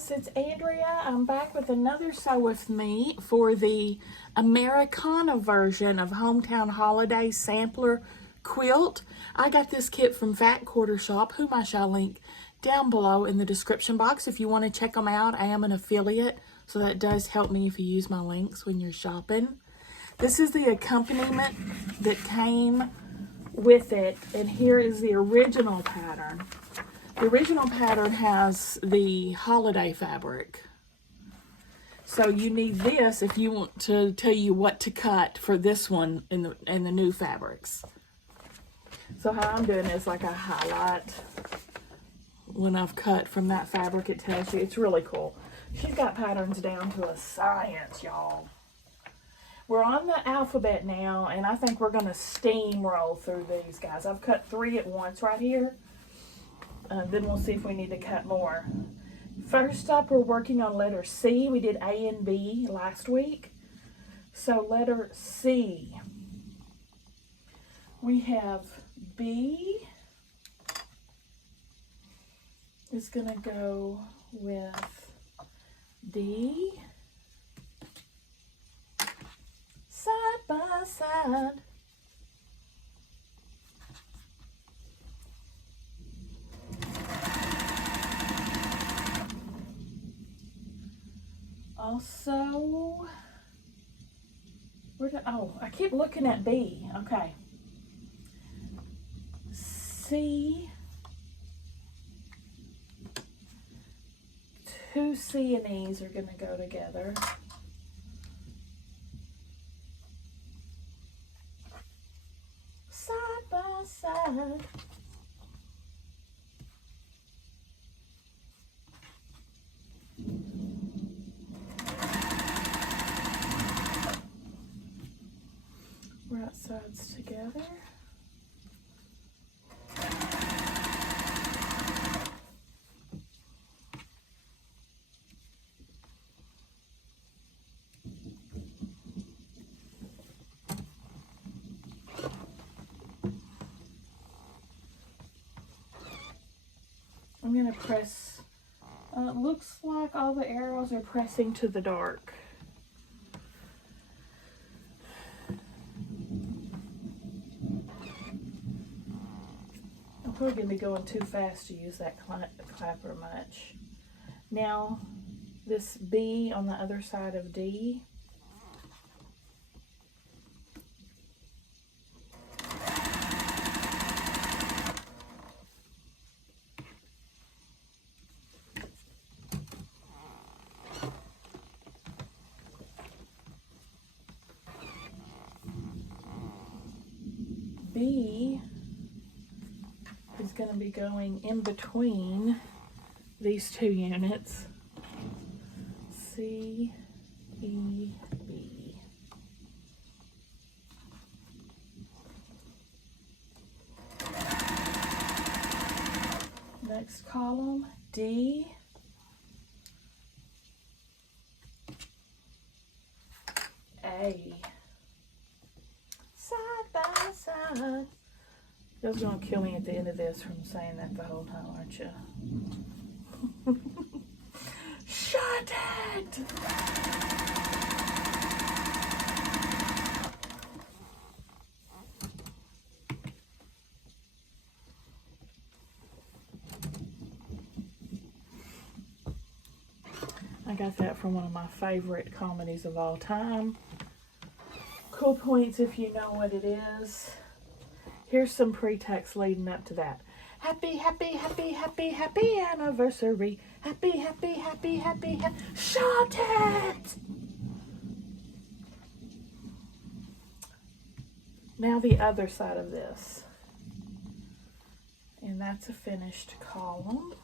guys, it's Andrea. I'm back with another Sew With Me for the Americana version of Hometown Holiday Sampler Quilt. I got this kit from Fat Quarter Shop, whom I shall link down below in the description box if you want to check them out. I am an affiliate, so that does help me if you use my links when you're shopping. This is the accompaniment that came with it, and here is the original pattern. The original pattern has the holiday fabric. So you need this if you want to tell you what to cut for this one in the new fabrics. So how I'm doing is like I highlight when I've cut from that fabric. It tells you. It's really cool. She's got patterns down to a science, y'all. We're on the alphabet now, and I think we're going to steamroll through these guys. I've cut 3 at once right here. Then we'll see if we need to cut more. First up, we're working on letter C. We did A and B last week. So letter C. We have B is going to go with D. Side by side. Also, I keep looking at B. Okay. C. 2 C and E's are going to go together. Side by side. Right sides together. I'm going to press, it looks like all the arrows are pressing to the dark. I'm probably going to be going too fast to use that clapper much. Now, this B on the other side of D. B is going to be going in between these 2 units. C, E, B. Next column, D. A. Side by side. Y'all's gonna kill me at the end of this from saying that the whole time, aren't you? Shut it! I got that from one of my favorite comedies of all time. Cool points if you know what it is. Here's some pretext leading up to that. Happy, happy, happy, happy, happy anniversary. Happy, happy, happy, happy, happy. Shut it! Now the other side of this. And that's a finished column.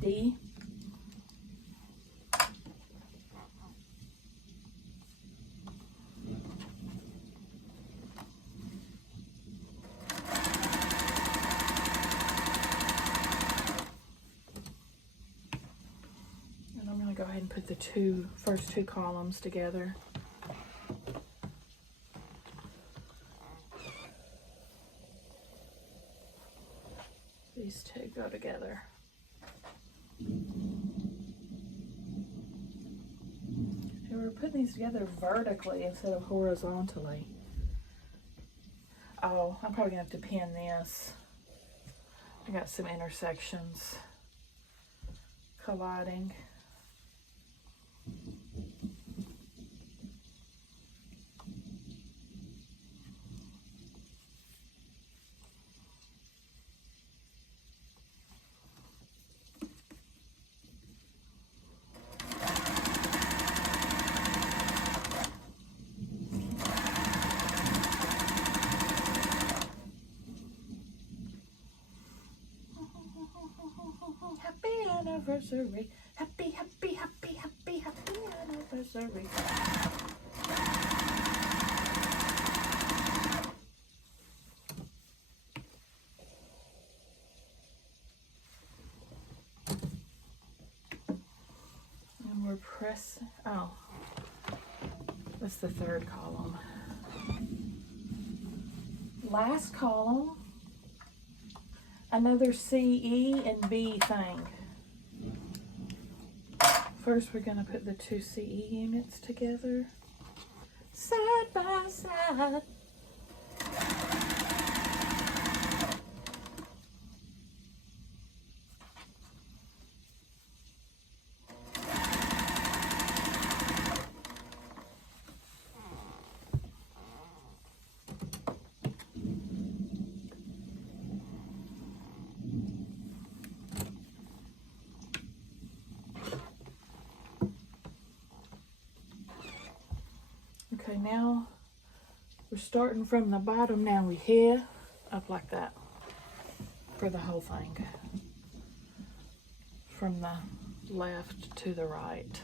D. ahead and put the first two columns together. These two go together. And we're putting these together vertically instead of horizontally. Oh, I'm probably gonna have to pin this. I got some intersections colliding. Happy anniversary. Happy, happy, happy, happy, happy anniversary. And we're pressing, oh, that's the third column. Last column, another C, E, and B thing. First, we're gonna put the two CE units together, side by side. Okay, now we're starting from the bottom. Now we head up like that for the whole thing, from the left to the right.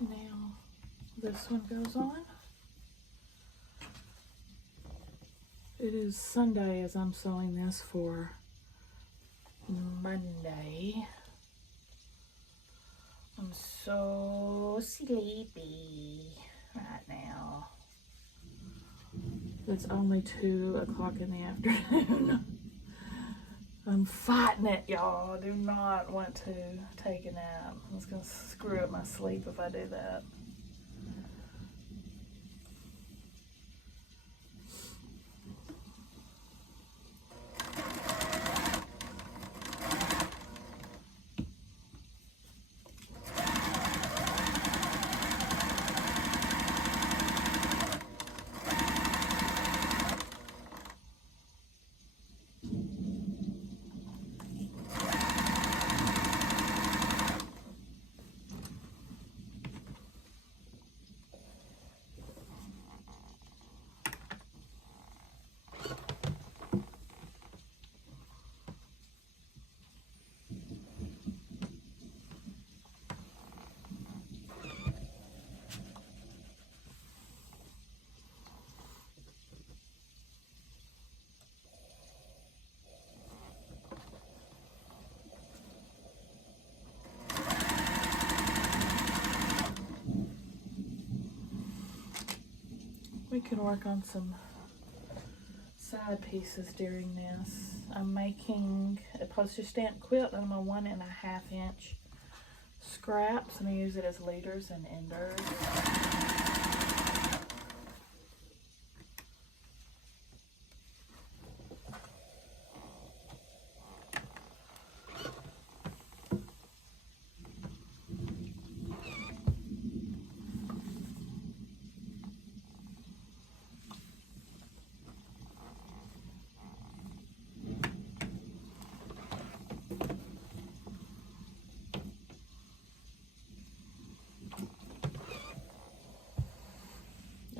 Now this one goes on. It is Sunday as I'm sewing this for Monday. I'm so sleepy right now. It's only 2 o'clock in the afternoon. I'm fighting it, y'all. I do not want to take a nap. It's gonna screw up my sleep if I do that. We can work on some side pieces during this. I'm making a postage stamp quilt on my 1.5 inch scraps. I'm gonna use it as leaders and enders.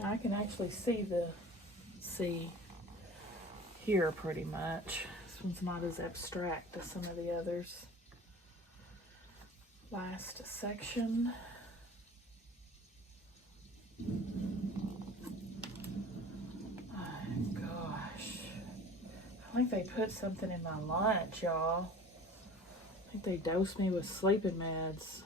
I can actually see the C here pretty much. This one's not as abstract as some of the others. Last section. Oh gosh. I think they put something in my lunch, y'all. I think they dosed me with sleeping meds.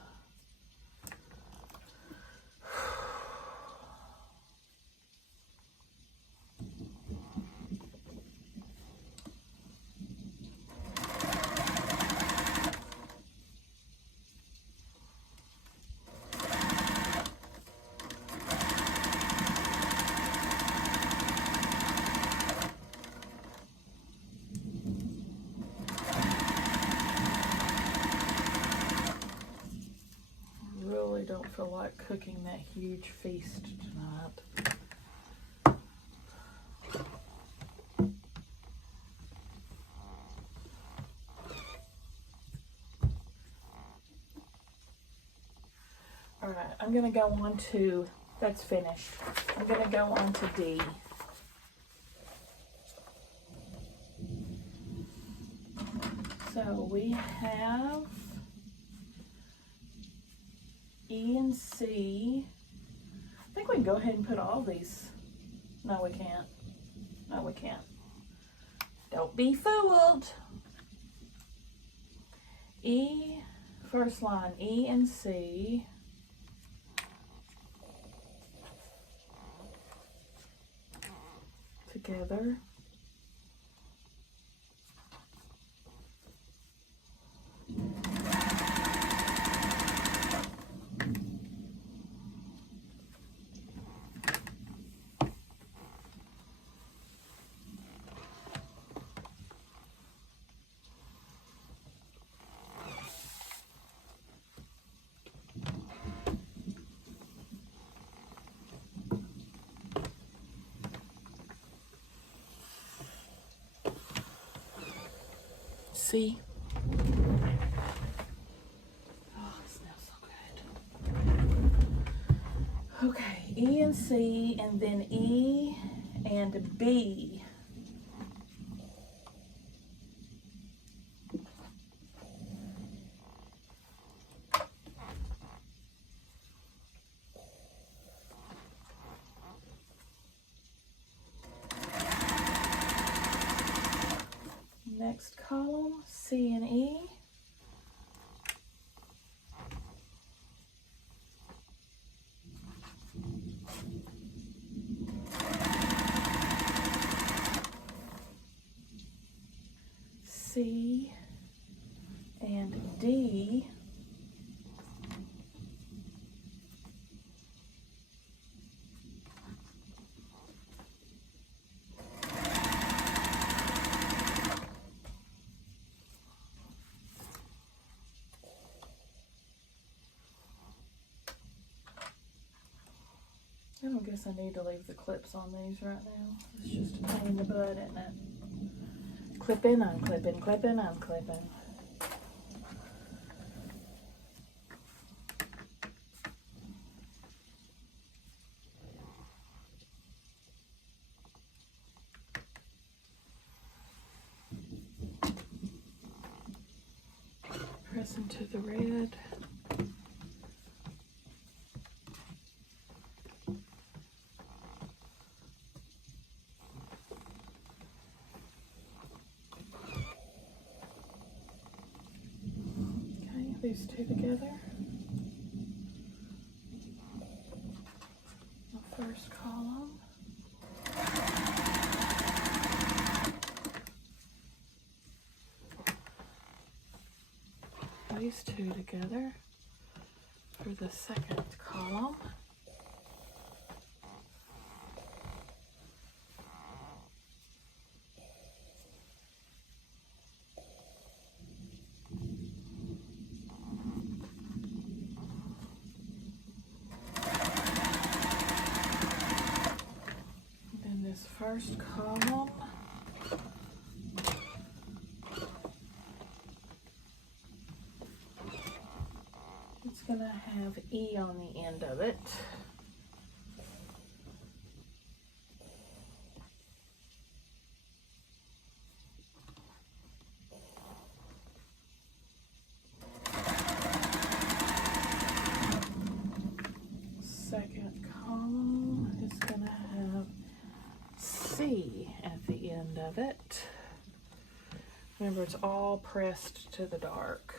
Don't feel like cooking that huge feast tonight. All right, I'm gonna go on to, that's finished. I'm gonna go on to D. So we have E and C. I think we can go ahead and put all these. No, we can't. No, we can't. Don't be fooled. E, first line, E and C. Together. C. Oh, it smells so good. Okay, E and C, and then E and B. Next column, C and E. C and D. I don't guess I need to leave the clips on these right now. It's just a pain in the butt, isn't it? Clipping, unclipping, clipping, unclipping. Press into the red. These two together. The first column. These two together for the second column. First column, it's going to have E on the end of it. of it. Remember, it's all pressed to the dark.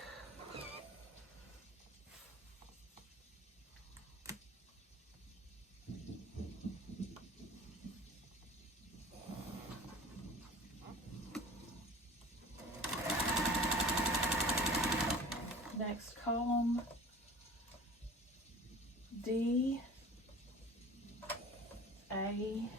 Next column, D, A,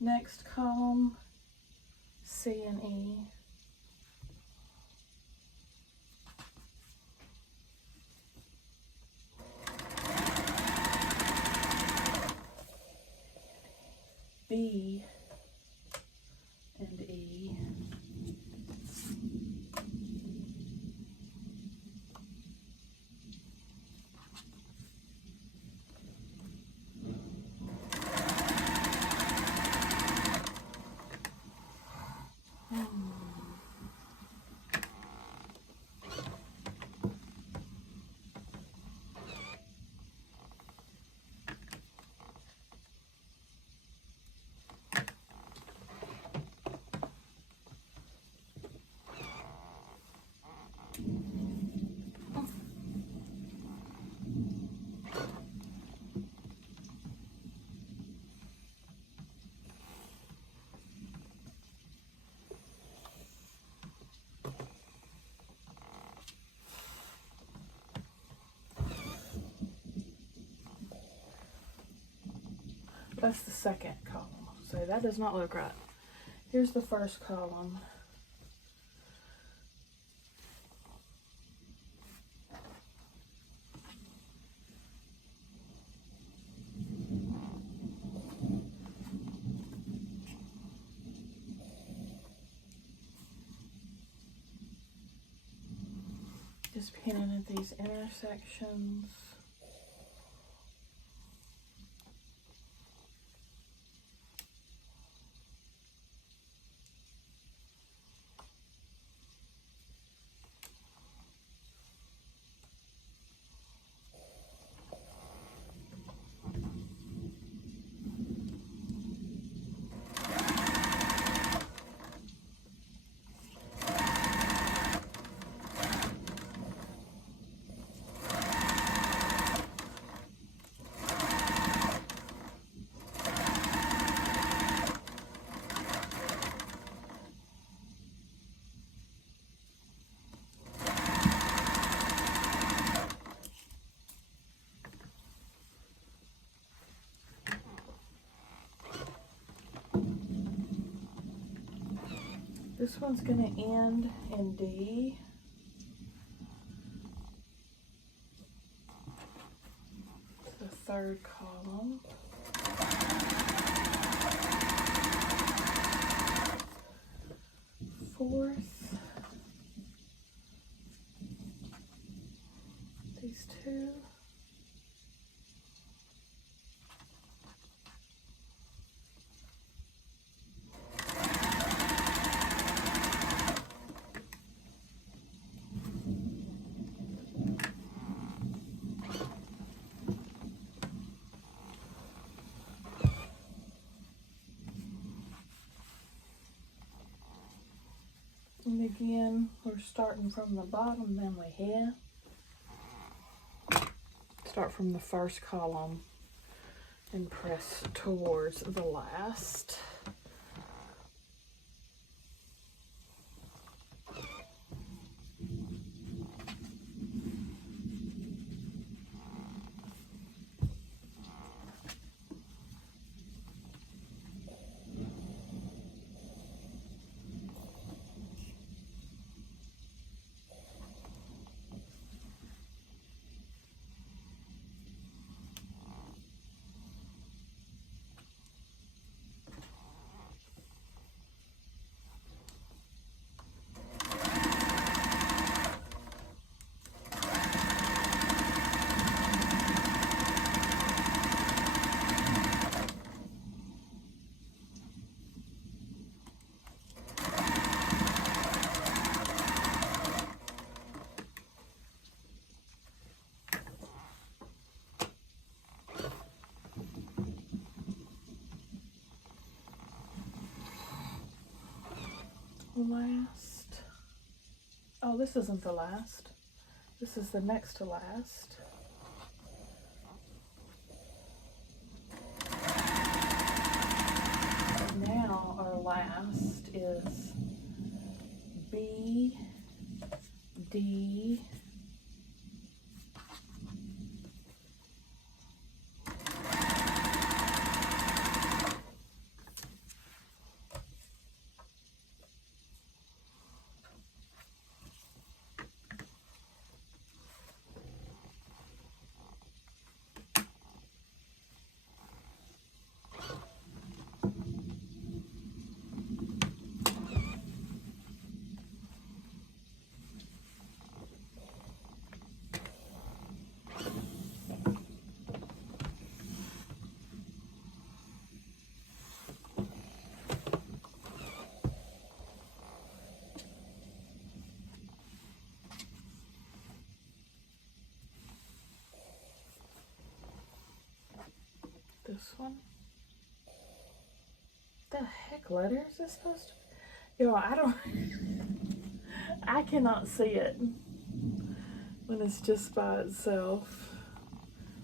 next column, C and E. B and E. That's the second column, so that does not look right. Here's the first column. Just pinning at these intersections. This one's going to end in D. The third column. Fourth. These two. And again, we're starting from the bottom, then we here. Start from the first column and press towards the last. last. Oh, this isn't the last. This is the next to last. And now our last is B, D, this one. The heck letter is this supposed to be? Yo, I don't, I cannot see it when it's just by itself.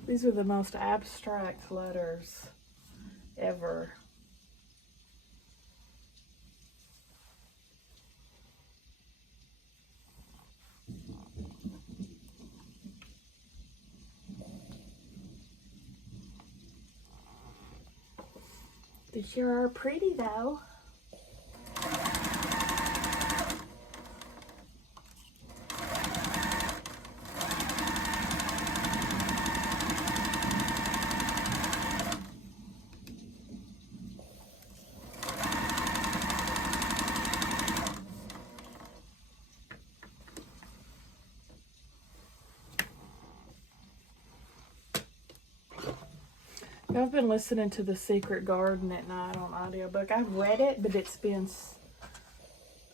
These are the most abstract letters ever. They sure are pretty though. I've been listening to The Secret Garden at night on audiobook. I've read it, but it's been,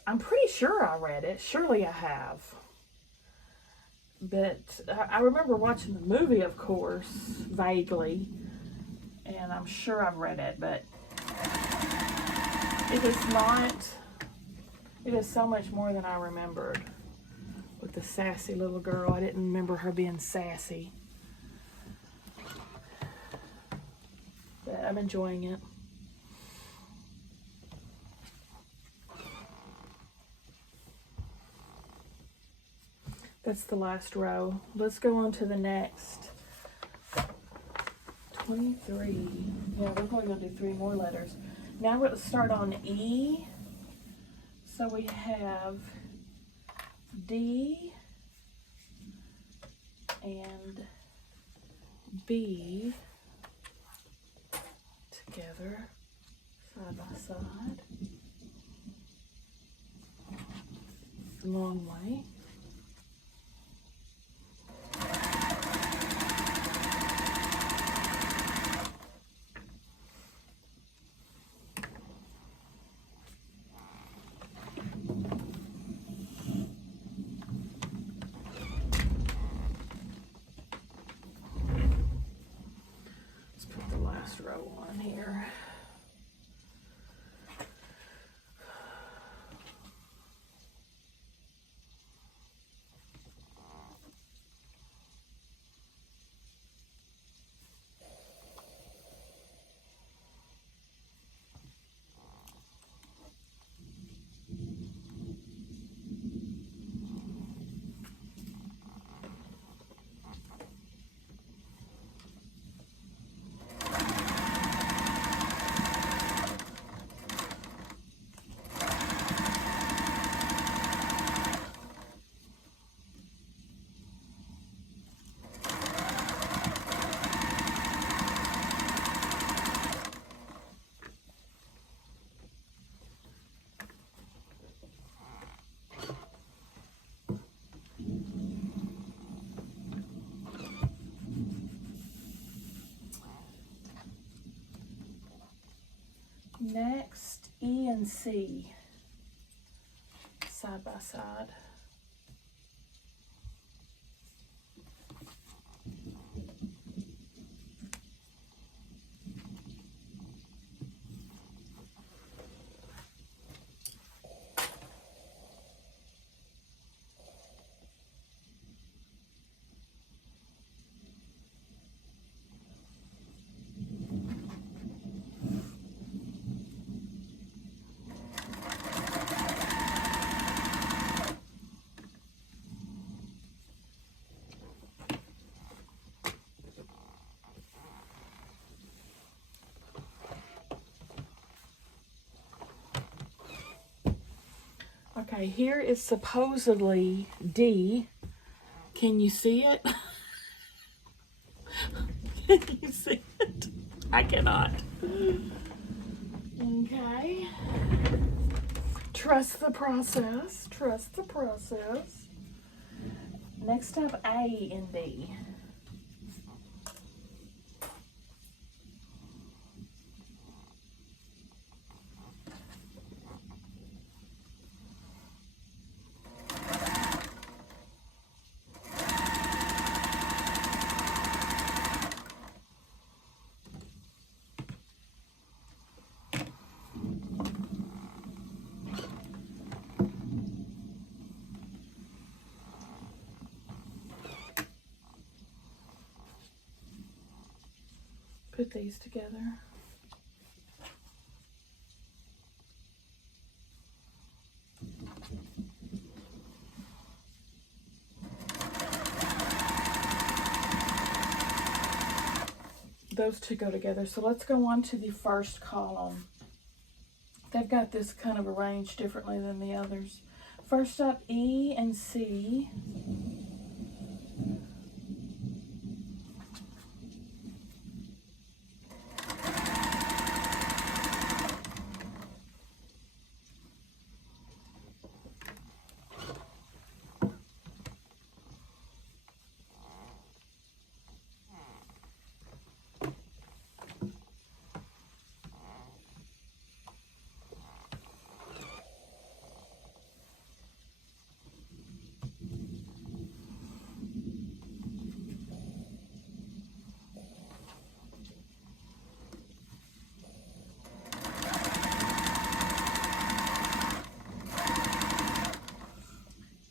I'm pretty sure I read it. Surely I have. But I remember watching the movie, of course, vaguely. And I'm sure I've read it, but it is not, it is so much more than I remembered. With the sassy little girl, I didn't remember her being sassy. But I'm enjoying it. That's the last row. Let's go on to the next. 23. Yeah, we're probably going to do 3 more letters. Now we're going to start on E. So we have D and B together, side by side. Long way. Row on here. Next, E and C, side by side. Okay, here is supposedly D. Can you see it? Can you see it? I cannot. Okay. Trust the process. Trust the process. Next up, A and D. Put these together. Those two go together. So let's go on to the first column. They've got this kind of arranged differently than the others. First up, E and C.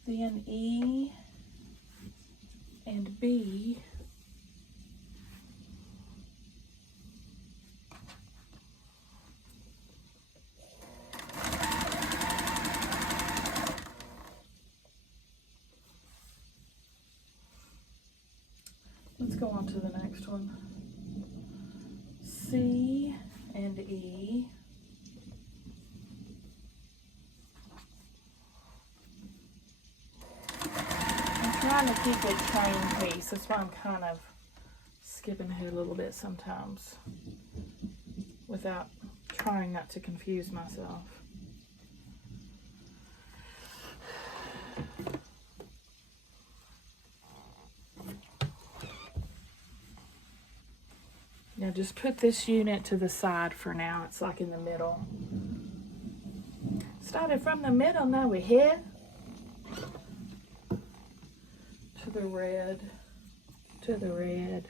Then E and B. Let's go on to the next one. C and E. I'm trying to keep a chain piece. That's why I'm kind of skipping ahead a little bit sometimes without trying not to confuse myself. Now just put this unit to the side for now. It's like in the middle. Started from the middle, now we're here. To the red. To the red.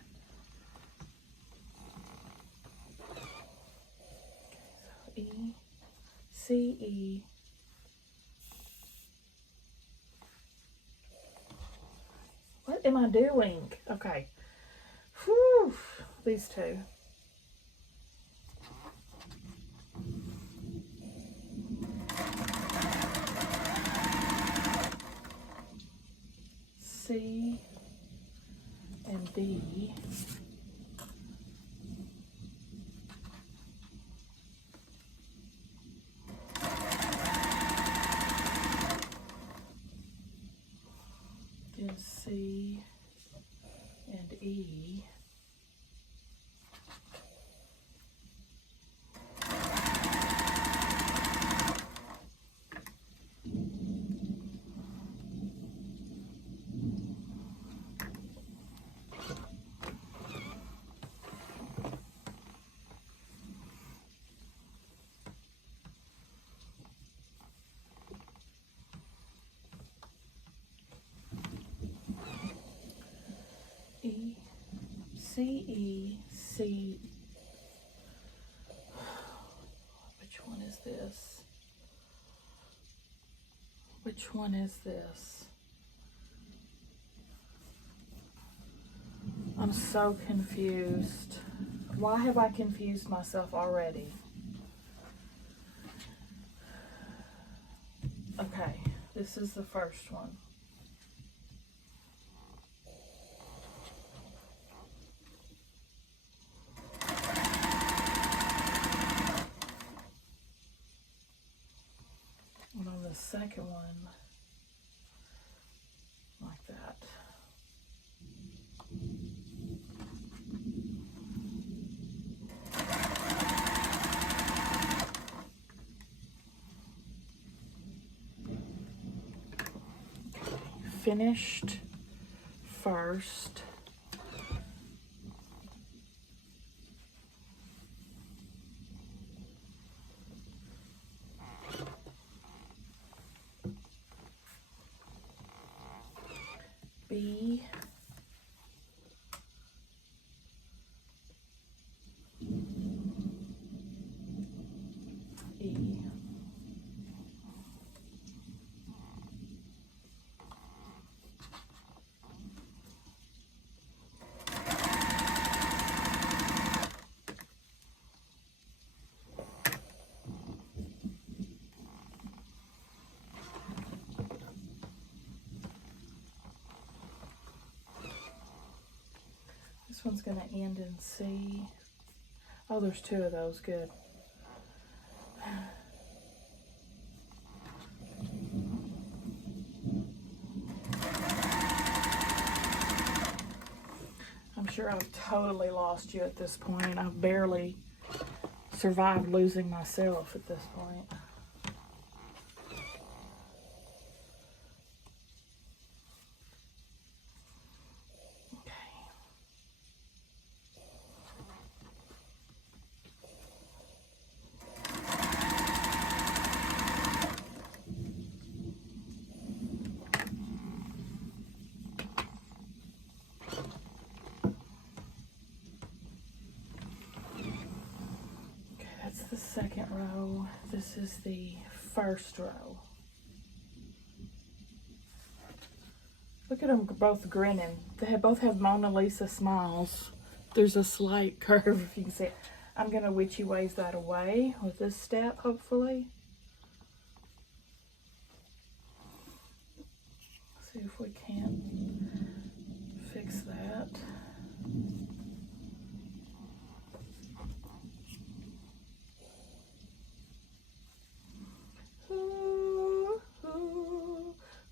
So E, C, E. What am I doing? Okay. Whew. These two. C and D. Then C and E. E, C, E, C. Which one is this? Which one is this? I'm so confused. Why have I confused myself already? Okay, this is the first one. And on the second second one like that. Finished first. B, E, this one's going to end in C. Oh, there's two of those. Good. I'm sure I've totally lost you at this point. I've barely survived losing myself at this point. That's the second row. This is the first row. Look at them both grinning. They both have Mona Lisa smiles. There's a slight curve, if you can see it. I'm going to witchy ways that away with this step, hopefully. See if we can't fix that.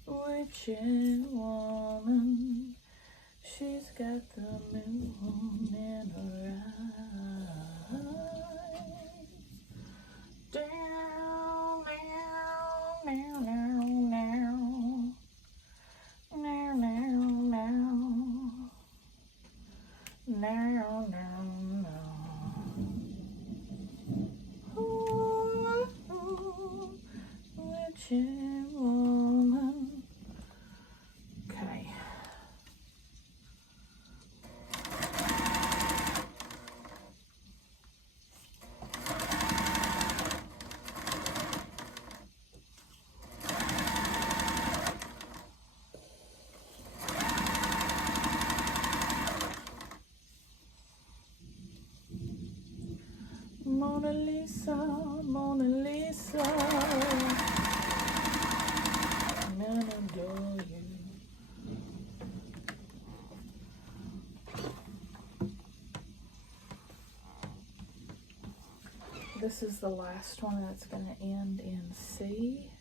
Witching woman, she's got the moon in her eyes. Down, now, now, now, now, now, now, now, now, now. Ooh, ooh, witching woman. Okay. Mona Lisa, Mona Lisa, none adore you. This is the last one that's going to end in C.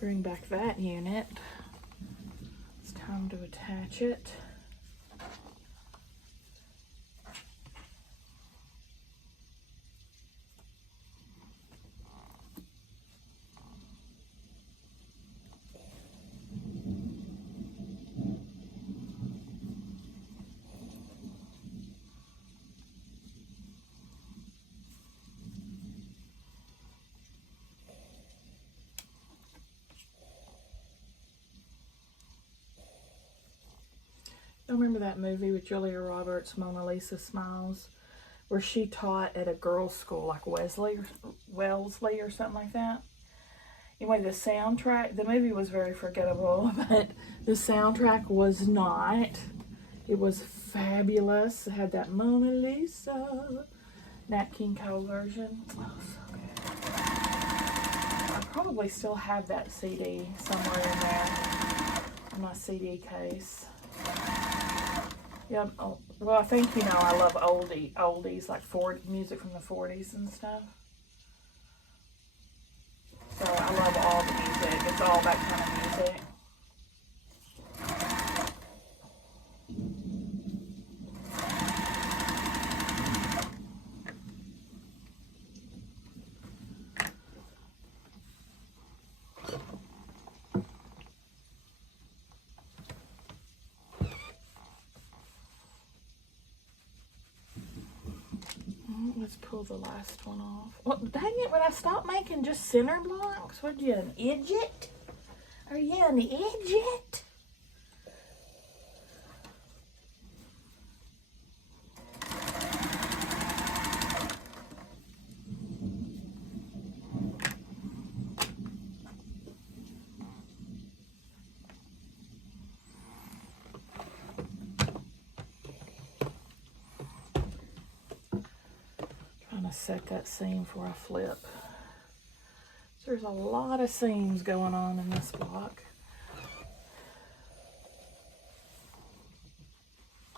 Bring back that unit. It's time to attach it. I remember that movie with Julia Roberts, Mona Lisa Smiles, where she taught at a girls' school like Wellesley or something like that. Anyway, the soundtrack, the movie was very forgettable, but the soundtrack was not. It was fabulous. It had that Mona Lisa, Nat King Cole version. Oh, so good. I probably still have that CD somewhere in there in my CD case. Yeah, oh, well, I think you know I love oldies like music from the 40s and stuff. So I love all the music. It's all that kind of music. Let's pull the last one off. Well, dang it, would I stop making just center blocks? What, you an idiot? Are you an idiot? Set that seam before I flip. So there's a lot of seams going on in this block.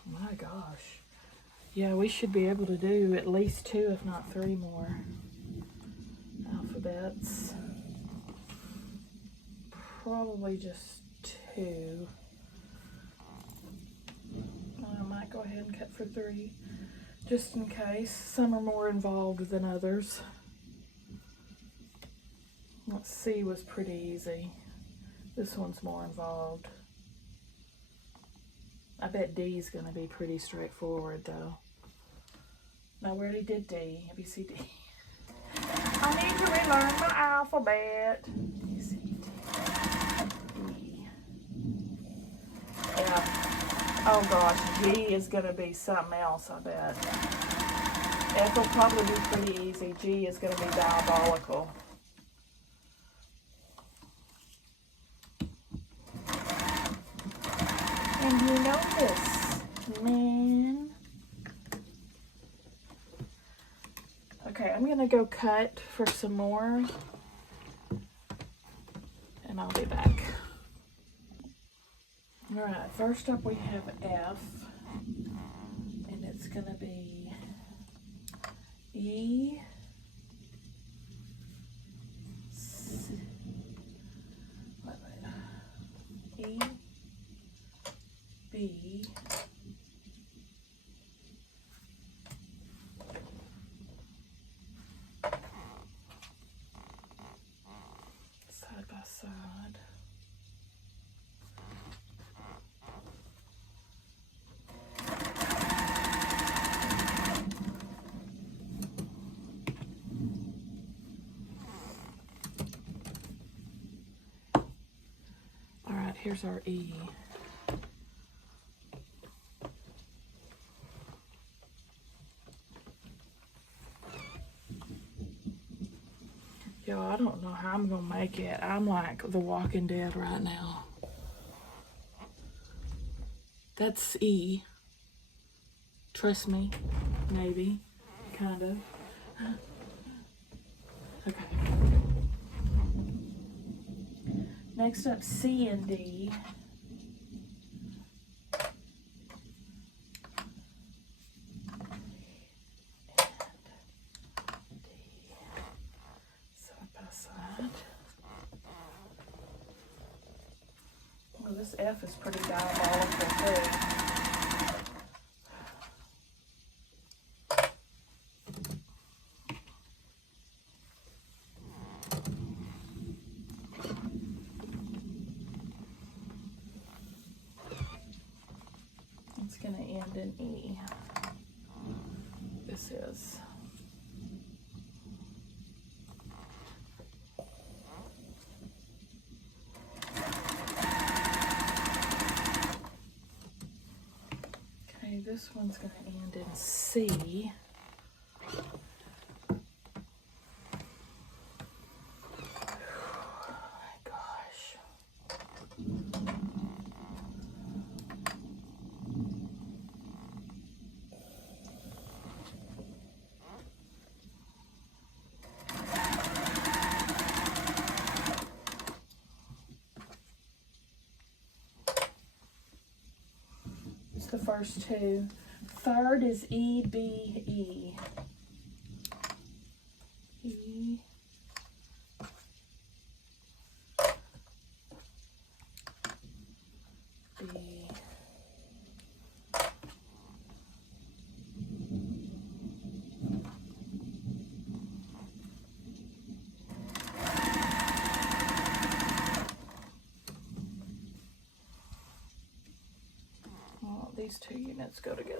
My gosh. Yeah, we should be able to do at least 2, if not 3 more alphabets. Probably just 2. I might go ahead and cut for 3. Just in case. Some are more involved than others. Let's see, was pretty easy. This one's more involved. I bet D is going to be pretty straightforward though. No, we already did D. A, B, C, D. I need to relearn my alphabet. B, C, D, E, F. Oh gosh, G is going to be something else, I bet. F will probably be pretty easy. G is going to be diabolical. And you know this, man. Okay, I'm going to go cut for some more. And I'll be back. All right, first up we have F, and it's going to be E, C, E, B, side by side. Here's our E. Yo, I don't know how I'm gonna make it. I'm like the Walking Dead right now. That's E. Trust me. Maybe. Kind of. Okay. Next up, C and D. Well, this F is pretty diabolical too. It's going to end in E. This is. Okay, this one's going to end in C. the first two. Third is E, B, E. E. B. Well, these two units go together.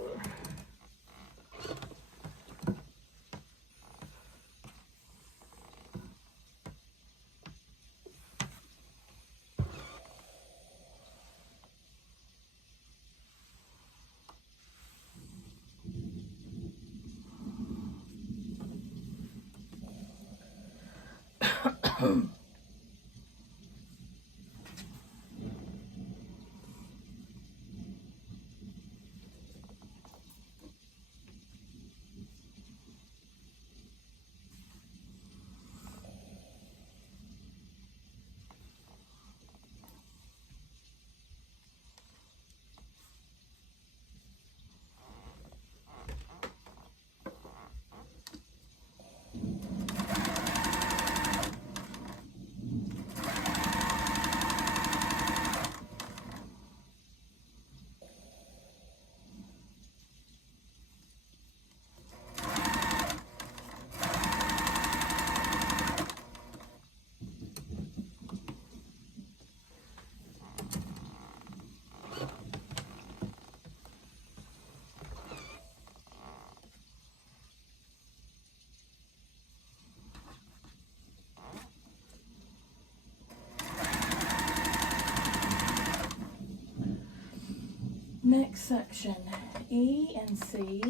Next section, E and C.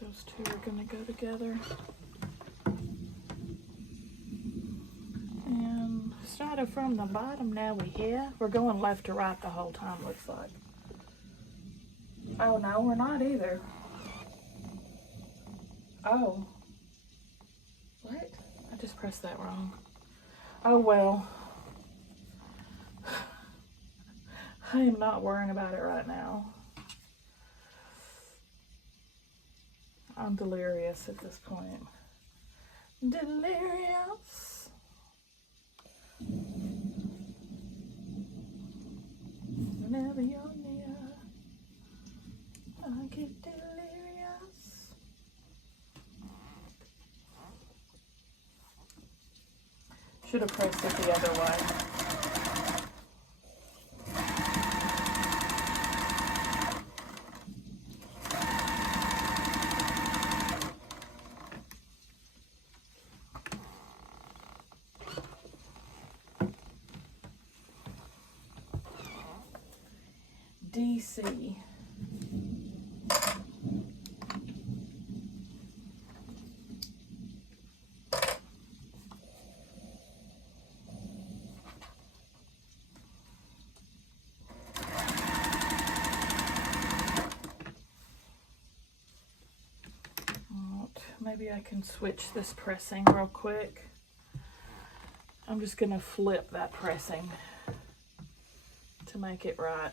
Those two are going to go together. And started from the bottom, now we here. We're going left to right the whole time, looks like. Oh, no, we're not either. Oh. What? I just pressed that wrong. Oh, well. I am not worrying about it right now. I'm delirious at this point. Delirious. Whenever you're near, I get delirious. Should have pressed it the other way. DC. Maybe I can switch this pressing real quick. I'm just gonna flip that pressing to make it right.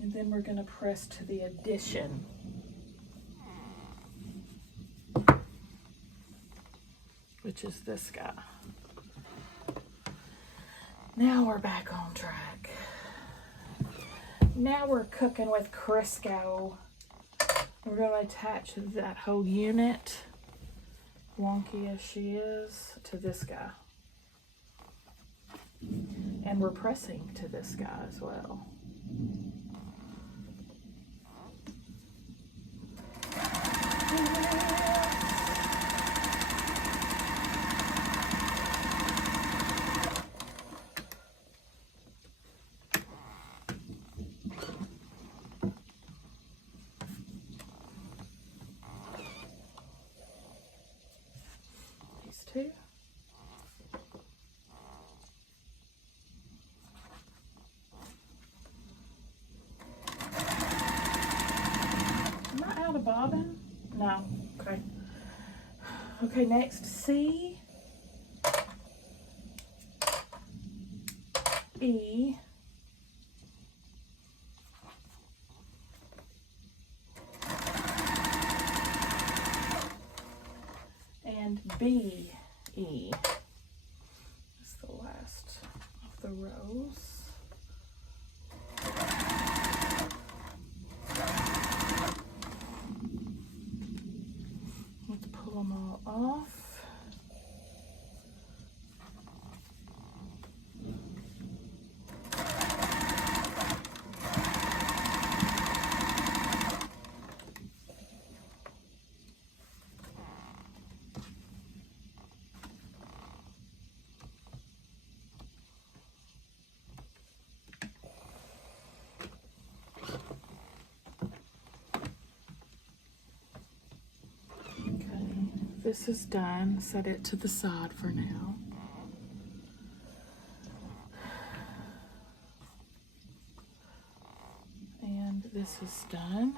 And then we're gonna press to the addition. Which is this guy. Now we're back on track. Now we're cooking with Crisco. We're going to attach that whole unit, wonky as she is, to this guy. And we're pressing to this guy as well. two. Am I out of bobbin? No. Okay. Okay, next C, E, and B, E. That's the last of the rows. Let's pull them all off. This is done. Set it to the side for now. And this is done.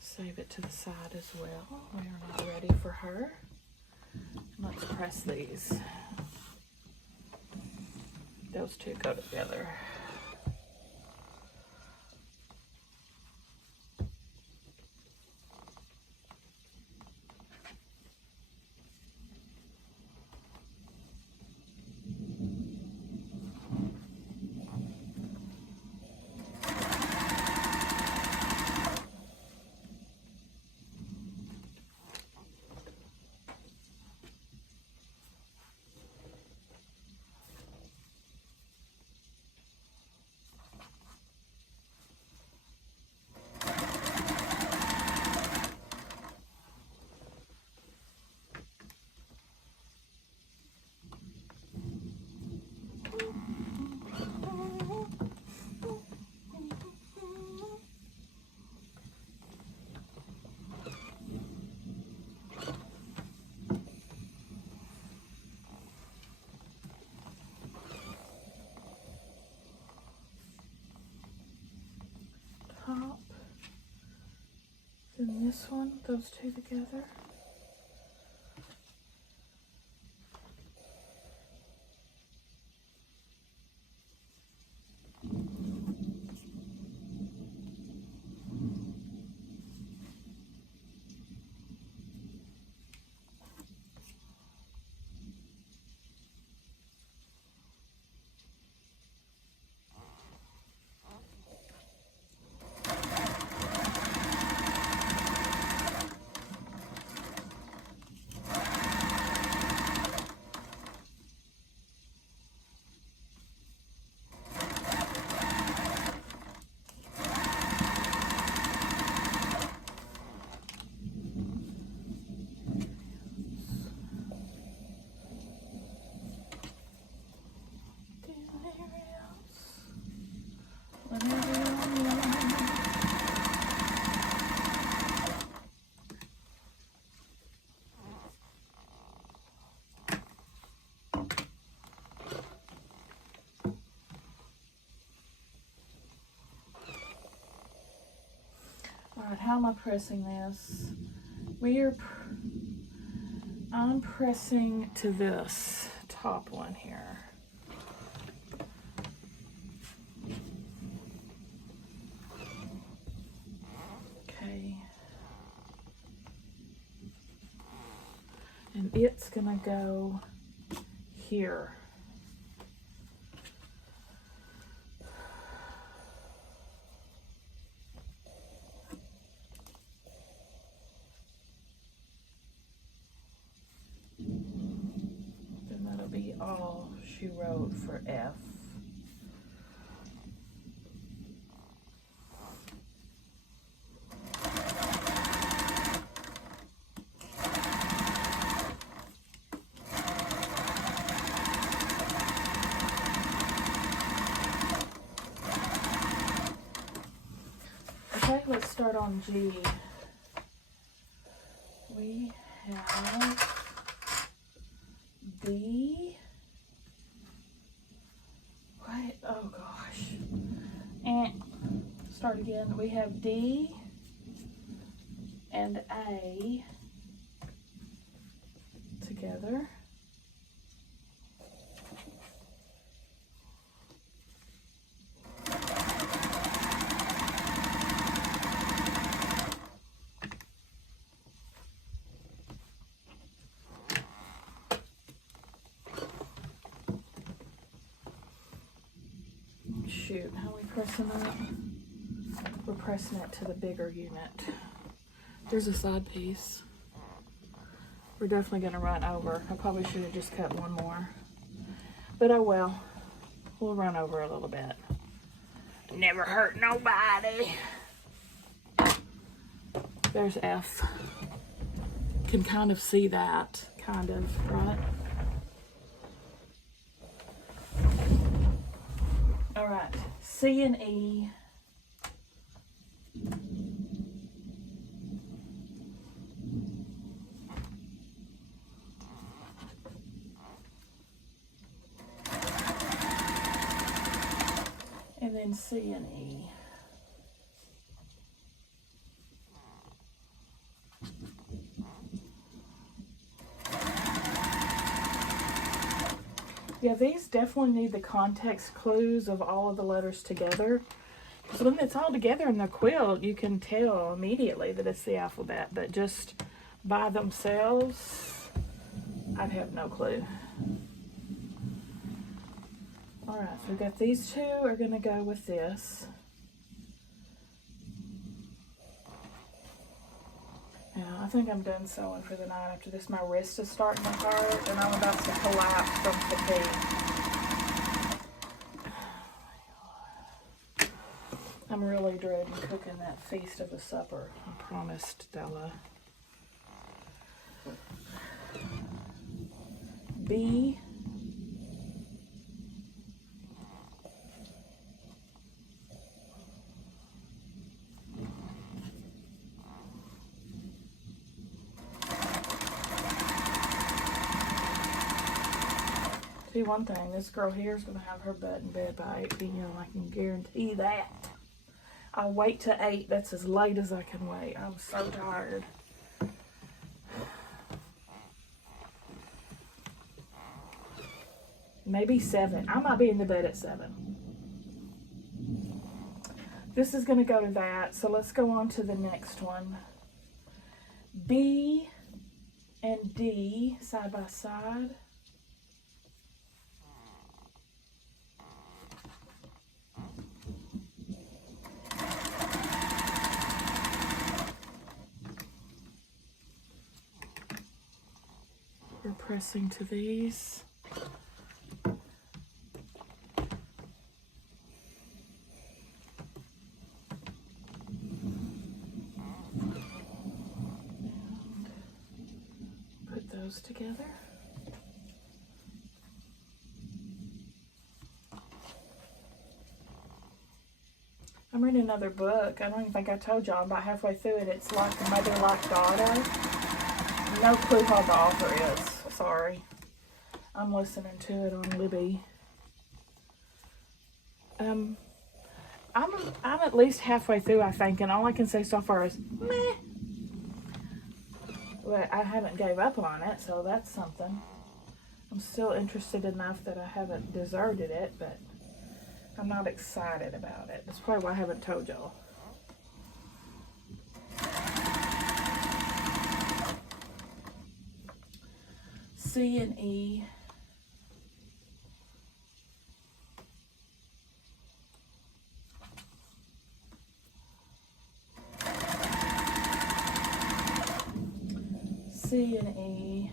Save it to the side as well. We are not ready for her. Let's press these. Those two go together. Top, then this one, those two together. Alright, how am I pressing this? I'm pressing to this top one here. Okay. And it's gonna go here. All she wrote for F. Okay, let's start on G. We have B. What? Oh gosh. And start again. We have D and A together. Shoot, how are we pressing that? We're pressing it to the bigger unit. There's a side piece. We're definitely gonna run over. I probably should have just cut one more. But oh well, we'll run over a little bit. Never hurt nobody. There's F. Can kind of see that, kind of, right? All right, C and E. And then C and E. Yeah, these definitely need the context clues of all of the letters together. Because when it's all together in the quilt, you can tell immediately that it's the alphabet. But just by themselves, I'd have no clue. All right, so we've got these two are going to go with this. Yeah, I think I'm done sewing for the night. After this, my wrist is starting to hurt, and I'm about to collapse from fatigue. I'm really dreading cooking that feast of a supper. I promised Della. B. See, one thing, this girl here is going to have her butt in bed by 8 p.m. I can guarantee that. I'll wait till 8. That's as late as I can wait. I'm so tired. Maybe 7. I might be in the bed at 7. This is going to go to that. So let's go on to the next one. B and D side by side. We're pressing to these. Put those together. I'm reading another book. I don't even think I told y'all. I'm about halfway through it. It's like Mother Like Daughter. No clue how the author is. Sorry. I'm listening to it on Libby. I'm at least halfway through, I think, and all I can say so far is meh. But I haven't gave up on it, so that's something. I'm still interested enough that I haven't deserted it, but I'm not excited about it. That's probably why I haven't told y'all. C and E. C and E.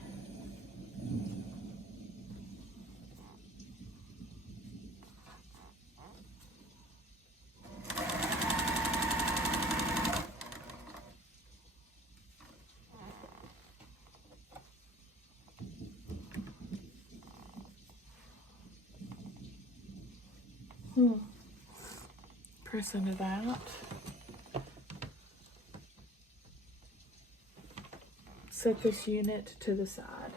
Press into that. Set this unit to the side.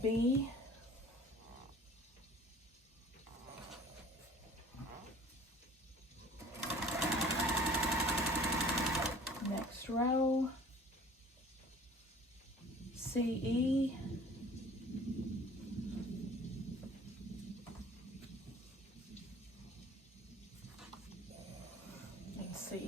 B. Next row, CE. And CE.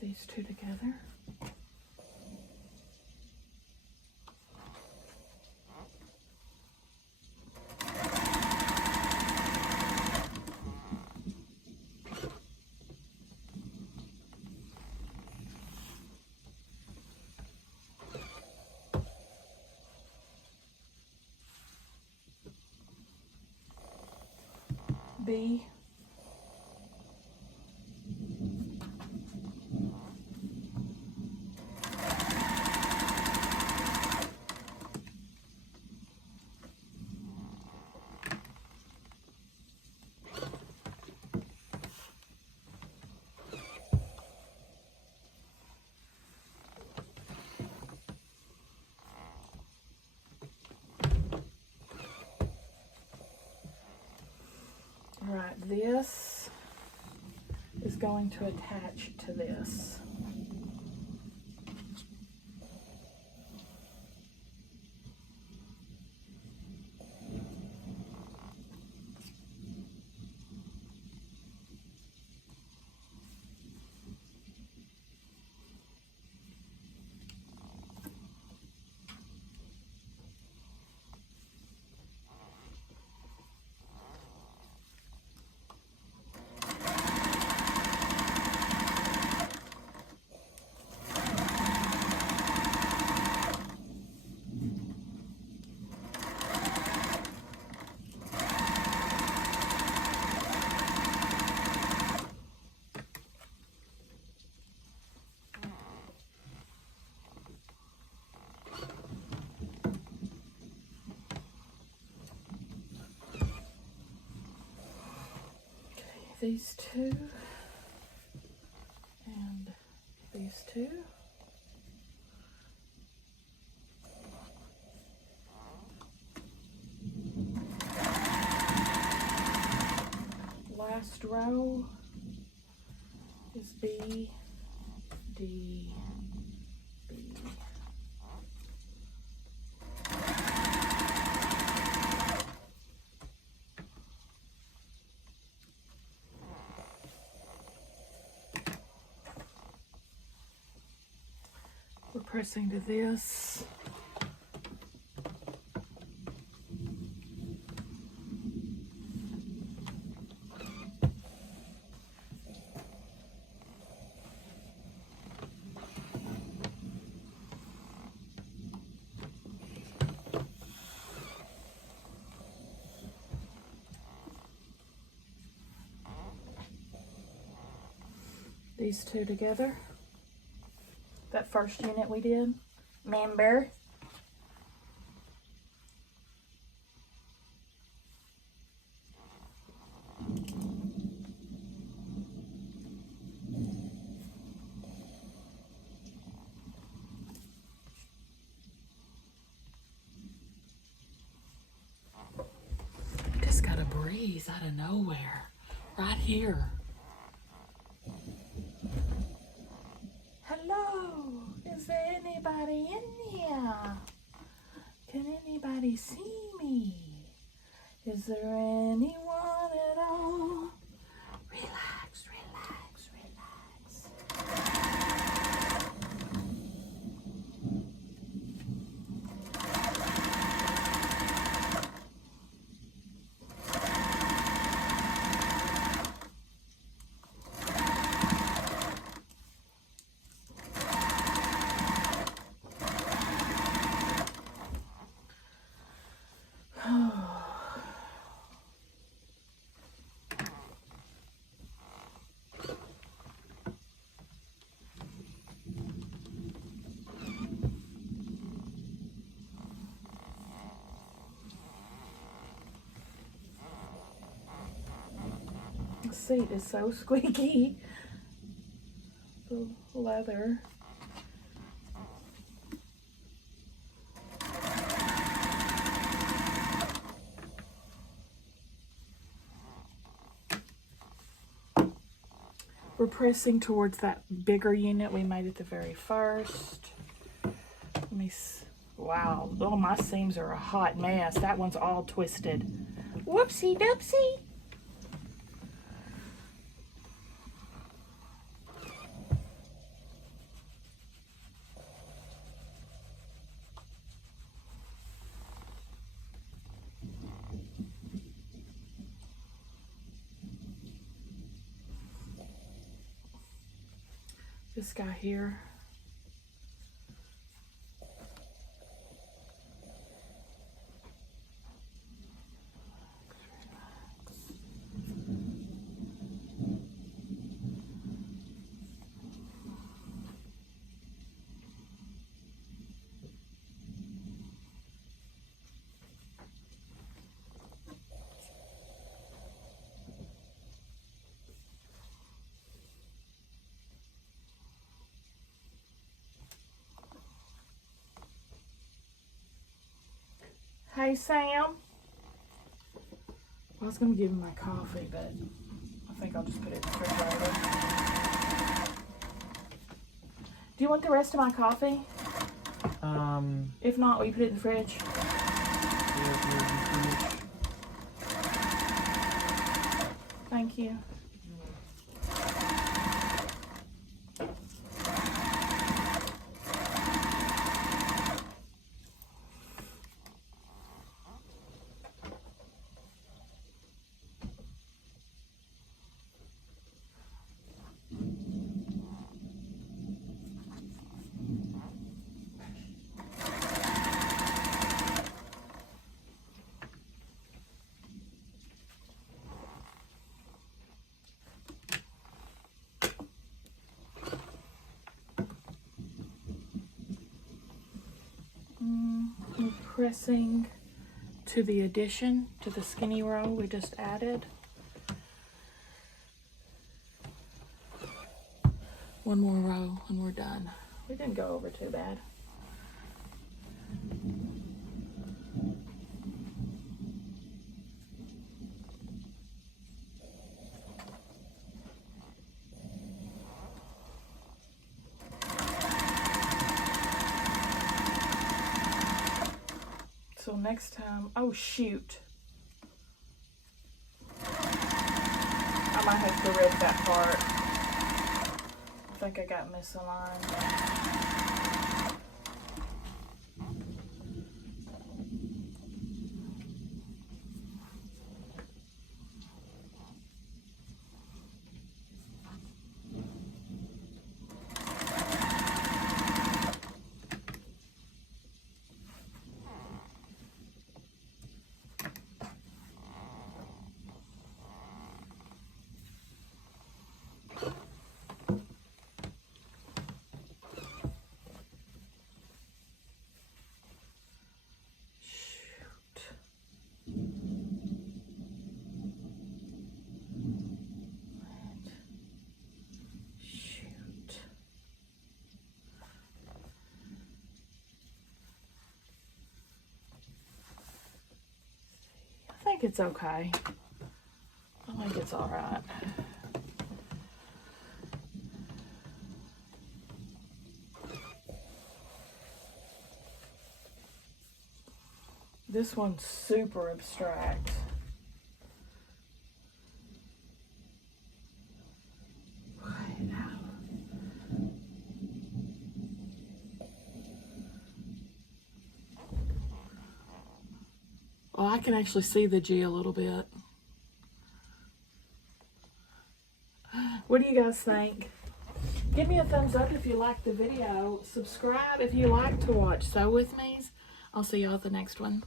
These two together. B. Right, this is going to attach to this. These two and these two. Last row is B, D, B. We're pressing to this. These two together. That first unit we did. Remember? Just got a breeze out of nowhere. Right here. Hello, is there anybody in here? Can anybody see me? Is there anyone at all? Relax, relax, relax. seat is so squeaky. The leather. We're pressing towards that bigger unit we made at the very first. Let me see. Wow, oh, my seams are a hot mess. That one's all twisted. Whoopsie doopsie. This guy here. Hey, Sam. I was going to give him my coffee, but I think I'll just put it in the refrigerator. Do you want the rest of my coffee? If not, will you put it in the fridge? Thank you. Pressing to the addition to the skinny row we just added. One more row and we're done. We didn't go over too bad. So next time, oh shoot. I might have to rip that part. I think I got misaligned. I think it's okay. I think it's all right. This one's super abstract. Oh, I can actually see the G a little bit. What do you guys think? Give me a thumbs up if you liked the video. Subscribe if you like to watch Sew With Me's. I'll see y'all at the next one.